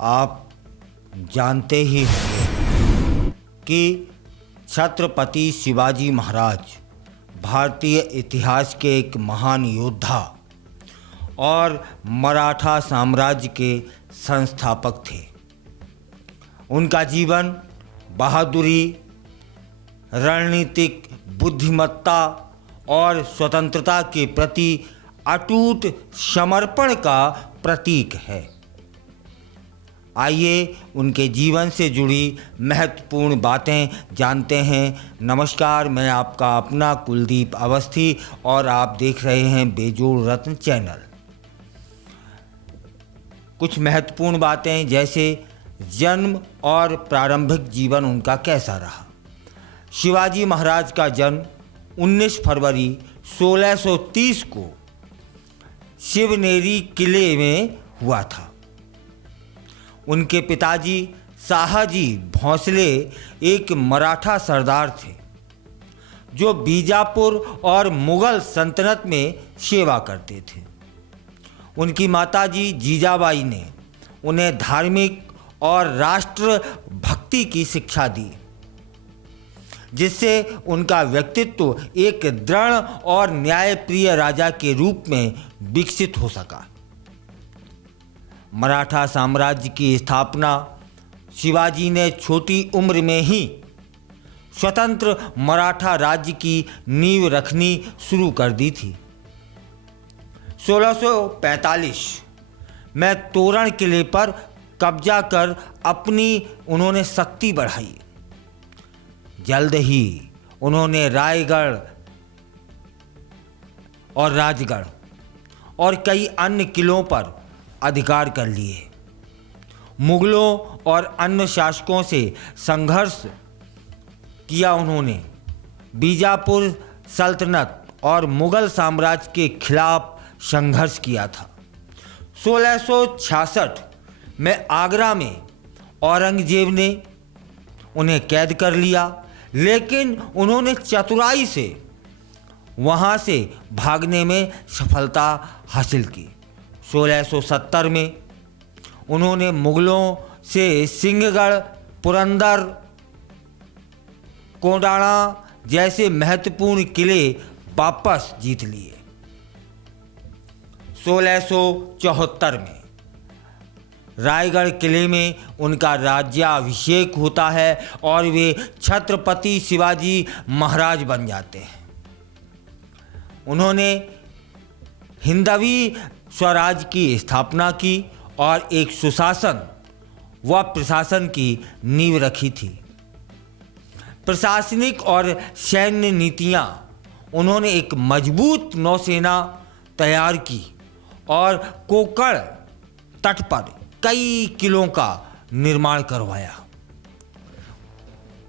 आप जानते ही होंगे कि छत्रपति शिवाजी महाराज भारतीय इतिहास के एक महान योद्धा और मराठा साम्राज्य के संस्थापक थे। उनका जीवन बहादुरी, रणनीतिक बुद्धिमत्ता और स्वतंत्रता के प्रति अटूट समर्पण का प्रतीक है। आइए उनके जीवन से जुड़ी महत्वपूर्ण बातें जानते हैं। नमस्कार, मैं आपका अपना कुलदीप अवस्थी और आप देख रहे हैं बेजोड़ रत्न चैनल। कुछ महत्वपूर्ण बातें जैसे जन्म और प्रारंभिक जीवन उनका कैसा रहा। शिवाजी महाराज का जन्म 19 फरवरी 1630 को शिवनेरी किले में हुआ था। उनके पिताजी शाहजी भोंसले एक मराठा सरदार थे जो बीजापुर और मुगल सल्तनत में सेवा करते थे। उनकी माताजी जीजाबाई ने उन्हें धार्मिक और राष्ट्र भक्ति की शिक्षा दी, जिससे उनका व्यक्तित्व एक दृढ़ और न्यायप्रिय राजा के रूप में विकसित हो सका। मराठा साम्राज्य की स्थापना शिवाजी ने छोटी उम्र में ही स्वतंत्र मराठा राज्य की नींव रखनी शुरू कर दी थी। 1645 में तोरण किले पर कब्जा कर अपनी उन्होंने शक्ति बढ़ाई। जल्द ही उन्होंने रायगढ़ और राजगढ़ और कई अन्य किलों पर अधिकार कर लिए। मुगलों और अन्य शासकों से संघर्ष किया। उन्होंने बीजापुर सल्तनत और मुगल साम्राज्य के खिलाफ संघर्ष किया था। 1666 में आगरा में औरंगजेब ने उन्हें कैद कर लिया, लेकिन उन्होंने चतुराई से वहां से भागने में सफलता हासिल की। 1670 में उन्होंने मुगलों से सिंहगढ़, पुरंदर, कोडाना जैसे महत्वपूर्ण किले वापस जीत लिए। 1674 में रायगढ़ किले में उनका राज्याभिषेक होता है और वे छत्रपति शिवाजी महाराज बन जाते हैं। उन्होंने हिंदवी स्वराज की स्थापना की और एक सुशासन व प्रशासन की नींव रखी थी। प्रशासनिक और सैन्य नीतियां उन्होंने एक मजबूत नौसेना तैयार की और कोकण तट पर कई किलों का निर्माण करवाया।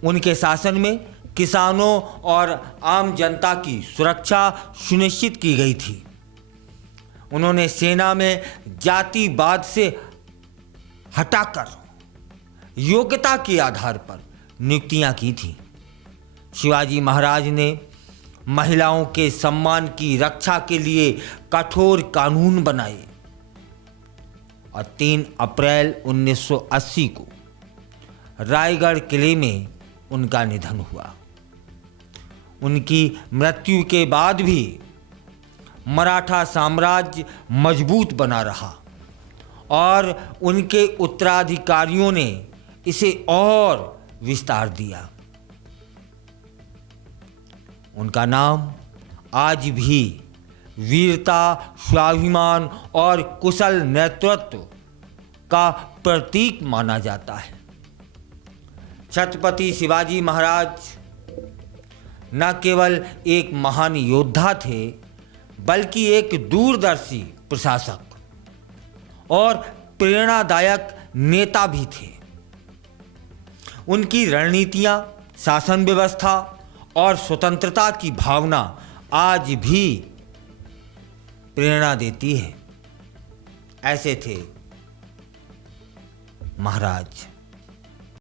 उनके शासन में किसानों और आम जनता की सुरक्षा सुनिश्चित की गई थी। उन्होंने सेना में जातिवाद से हटाकर योग्यता के आधार पर नियुक्तियां की थी। शिवाजी महाराज ने महिलाओं के सम्मान की रक्षा के लिए कठोर कानून बनाए और 3 अप्रैल 1980 को रायगढ़ किले में उनका निधन हुआ। उनकी मृत्यु के बाद भी मराठा साम्राज्य मजबूत बना रहा और उनके उत्तराधिकारियों ने इसे और विस्तार दिया। उनका नाम आज भी वीरता, स्वाभिमान और कुशल नेतृत्व का प्रतीक माना जाता है। छत्रपति शिवाजी महाराज न केवल एक महान योद्धा थे, बल्कि एक दूरदर्शी प्रशासक और प्रेरणादायक नेता भी थे। उनकी रणनीतियां, शासन व्यवस्था और स्वतंत्रता की भावना आज भी प्रेरणा देती है। ऐसे थे महाराज।